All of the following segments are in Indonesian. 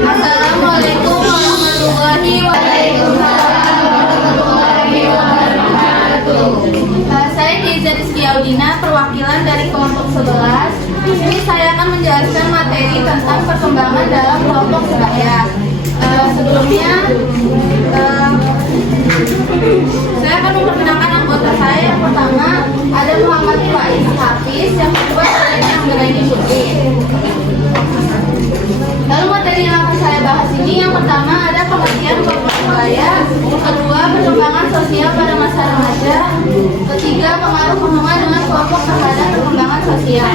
Assalamualaikum warahmatullahi wabarakatuh. Saya Keiza Rizky Audina, perwakilan dari kelompok 11. Di sini saya akan menjelaskan materi tentang perkembangan dalam kelompok sebaya. Sebelumnya, saya akan memperkenalkan anggota saya. Yang pertama ada Muhammad Faiz Hafiz, yang kedua ada Anggraini Putri. Lalu materi yang akan saya bahas ini, yang pertama ada pengertian kelompok sebaya, kedua perkembangan sosial pada masa remaja, ketiga pengaruh hubungan dengan kelompok terhadap perkembangan sosial.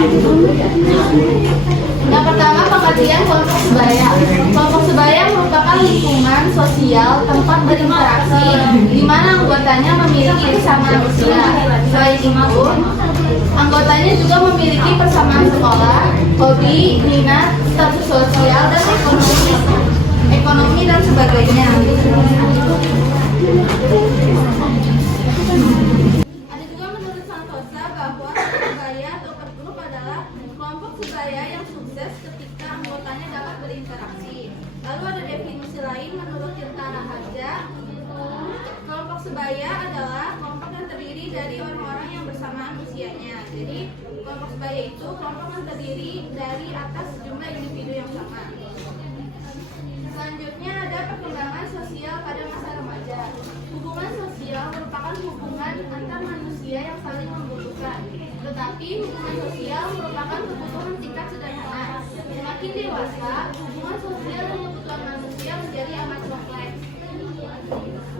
Yang pertama pengertian kelompok sebaya. Kelompok sebaya merupakan lingkungan sosial tempat berinteraksi di mana anggotanya memiliki kesamaan usia. Selain itu, anggotanya juga memiliki persamaan sekolah, hobi, minat, status sosial, dan ekonomi dan sebagainya. Ada juga menurut Santosa bahwa sebaya atau pergrup adalah kelompok sebaya yang sukses ketika anggotanya dapat berinteraksi. Lalu ada definisi lain menurut Tirta Raharja. Kelompok sebaya adalah kelompok yang terdiri dari orang-orang yang bersamaan usianya. Jadi kelompok sebaya itu kelompok yang terdiri dari atas jumlah individu yang sama. Selanjutnya ada perkembangan sosial pada masa remaja. Hubungan sosial merupakan hubungan antar manusia yang saling membutuhkan. Tetapi hubungan sosial merupakan kebutuhan tingkat sederhana. Semakin dewasa, hubungan sosial dan kebutuhan manusia menjadi amat kompleks.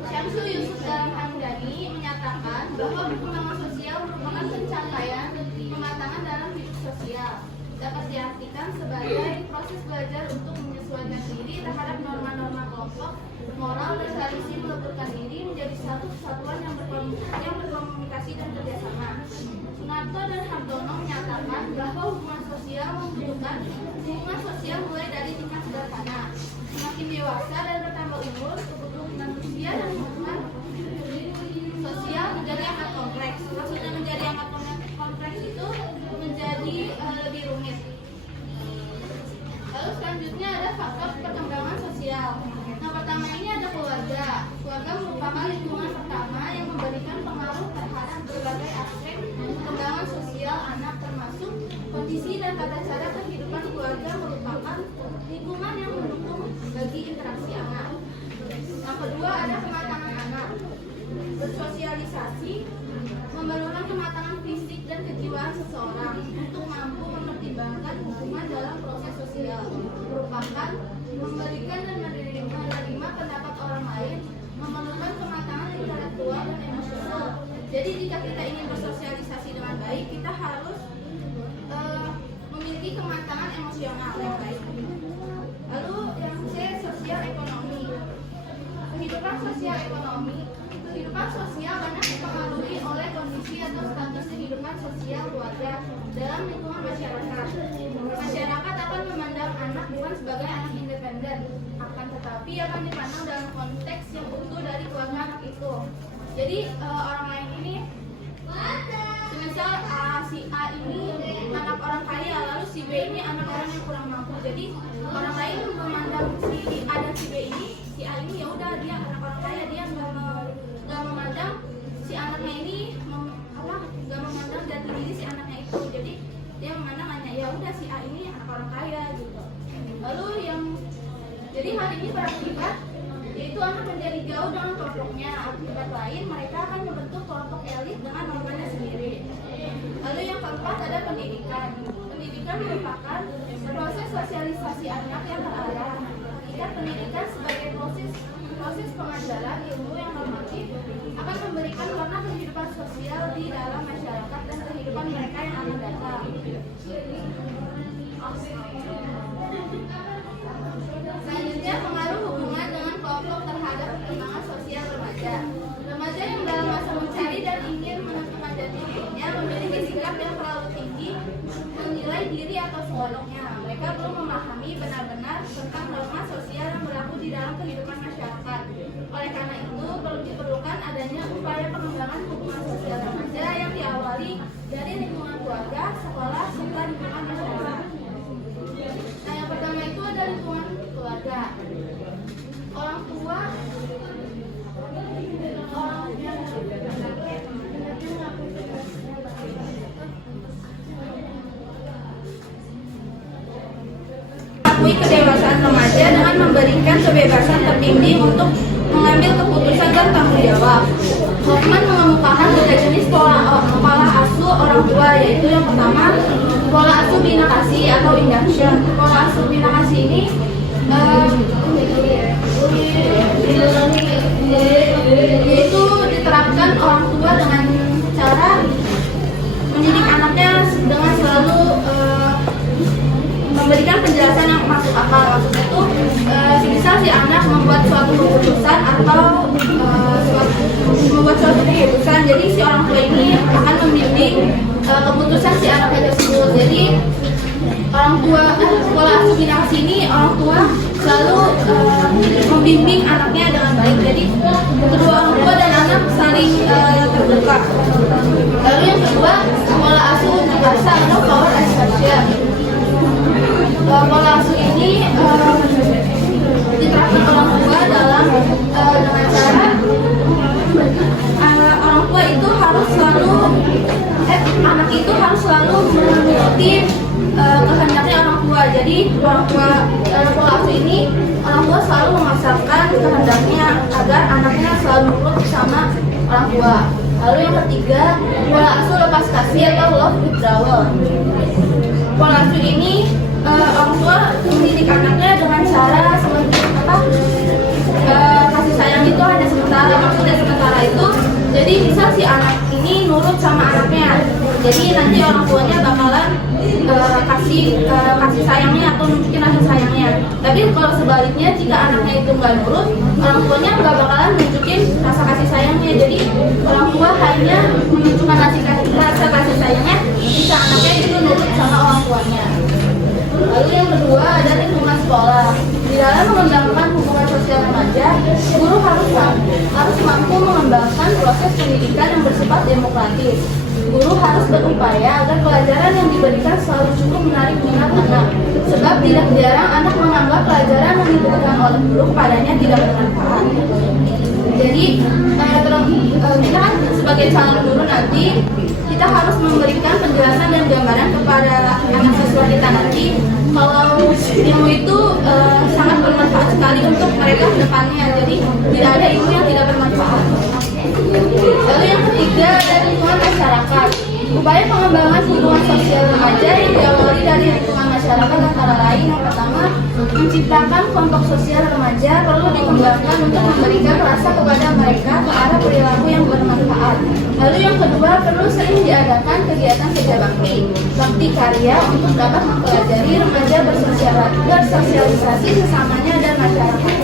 Syamsul Yusuf dalam Hamdani menyatakan bahwa perkembangan sosial merupakan pencapaian kematangan dalam hidup sosial. Dapat diartikan sebagai proses belajar untuk menyesuaikan diri terhadap norma-norma kelompok, moral, dan tradisi meleburkan diri menjadi satu kesatuan yang berkomunikasi dan kerjasama. Sunarto dan Hartono menyatakan bahwa hubungan sosial membutuhkan hubungan sosial mulai dari tingkat sederhana. Semakin dewasa dan bertambah umur, kebutuhan manusia dan hubungan sosial menjadi amat kompleks. Maksudnya menjadi amat kompleks itu menjadi lebih rumit. Lalu selanjutnya ada faktor perkembangan sosial. Nah, pertama ini ada keluarga. Keluarga merupakan lingkungan pertama yang memberikan pengaruh terhadap berbagai aspek perkembangan sosial anak, termasuk kondisi dan tata cara kehidupan keluarga merupakan lingkungan yang mendukung bagi interaksi anak. Yang kedua ada kematangan anak. Bersosialisasi memerlukan kematangan fisik dan kejiwaan seseorang untuk mampu mempertimbangkan hubungan dalam proses sosial, merupakan memberikan dan menerima pendapat orang lain, memerlukan kematangan intelektual dan emosional. Jadi jika kita ingin bersosialisasi dengan baik, kita harus memiliki kematangan emosional yang baik. Lalu yang C, sosial ekonomi. Kehidupan sosial ekonomi. Kehidupan sosial banyak dipengaruhi oleh kondisi atau status kehidupan sosial keluarga dalam lingkungan masyarakat. Masyarakat akan memandang anak bukan sebagai anak independen, akan tetapi akan dipandang dalam konteks yang utuh dari keluarga anak itu. Jadi orang lain ini, semisal si A ini anak orang kaya, lalu si B ini anak orang yang kurang mampu. Jadi orang lain memandang si A dan si B ini, si A ini ya udah dia anak orang kaya, dia nggak memandang si anaknya ini nggak memandang jati diri si anaknya itu. Jadi dia memandang hanya ya udah si A ini anak orang kaya gitu. Lalu jadi hal ini berakibat yaitu anak menjadi jauh dengan kelompoknya. Akibat lain mereka akan membentuk kelompok elit dengan normanya sendiri. Lalu yang keempat ada pendidikan. Pendidikan merupakan proses sosialisasi anak yang terarah. Jika pendidikan sebagai proses pengajaran ilmu yang normatif akan memberikan warna kehidupan sosial di dalam masyarakat dan kehidupan mereka yang akan datang. Selanjutnya pengaruh hubungan dengan kelompok terhadap perkembangan sosial remaja. Remaja yang dalam masa mencari dan ingin menentukan jati dirinya memiliki sikap yang terlalu tinggi menilai diri atau sebaliknya. Mereka belum memahami benar-benar tentang norma sosial yang berlaku di dalam kehidupan masyarakat. Oleh karena itu, diperlukan adanya upaya pengembangan hubungan sosial remaja yang diawali dari lingkungan mengakui kedewasaan remaja dengan memberikan kebebasan terbimbing untuk mengambil keputusan dan tanggung jawab. Hoffman mengemukakan tiga jenis pola asuh orang tua, yaitu yang pertama pola asuh bina kasih atau induction. Pola asuh bina kasih ini yaitu diterapkan orang tua dengan cara mendidik anaknya dengan selalu memberikan penjelasan yang masuk akal. Maksudnya itu misal si anak membuat suatu keputusan atau membuat suatu keputusan, jadi si orang tua ini akan membimbing keputusan si anaknya tersebut. Jadi orang tua pola asuh bina kasih ini orang tua selalu membimbing anaknya dengan baik. Jadi kedua orang tua dan anak saling terbuka. Lalu yang kedua pola asuh unjuk rasa atau power assertion. Pola asuh ini diterapkan orang tua dalam dengan cara orang tua itu harus selalu anak itu harus selalu menuruti kehendaknya orang tua. Jadi orang tua pola asuh ini orang tua selalu memaksakan kehendaknya agar anaknya selalu nurut sama orang tua. Lalu yang ketiga pola asuh lepas kasih atau love withdrawal. Pola asuh ini orang tua mendidik anaknya dengan cara seperti kasih sayang itu hanya sementara. Maksudnya sementara itu jadi misal si anak ini nurut sama anaknya, jadi nanti orang tuanya bakalan kasih sayangnya atau nunjukin rasa sayangnya. Tapi kalau sebaliknya jika anaknya itu nggak nurut, orang tuanya nggak bakalan nunjukin rasa kasih sayangnya. Jadi orang tua hanya menunjukkan rasa kasih sayangnya jika anaknya itu nurut sama orang tuanya. Lalu yang kedua ada lingkungan sekolah. Di dalam mengembangkan hubungan sosial remaja, guru harus mampu mengembangkan proses pendidikan yang bersifat demokratis. Guru harus berupaya agar pelajaran yang diberikan selalu cukup menarik minat anak. Sebab tidak jarang anak menganggap pelajaran yang diberikan oleh guru kepadanya tidak bermanfaat. Jadi kita kan sebagai calon guru nanti kita harus memberikan penjelasan dan gambaran kepada anak siswa kita nanti kalau ilmu itu sangat bermanfaat sekali untuk mereka ke depannya. Jadi tidak ada ilmu yang tidak bermanfaat. Lalu yang ketiga ada lingkungan masyarakat. Upaya pengembangan hubungan sosial remaja yang diawali dari lingkungan masyarakat antara lain yang pertama menciptakan kelompok sosial remaja perlu dikembangkan untuk memberikan rasa kepada mereka ke arah perilaku yang bermanfaat. Lalu yang kedua perlu sering diadakan kegiatan kerja bakti karya untuk dapat mempelajari remaja bersosialisasi sesamanya dan masyarakat.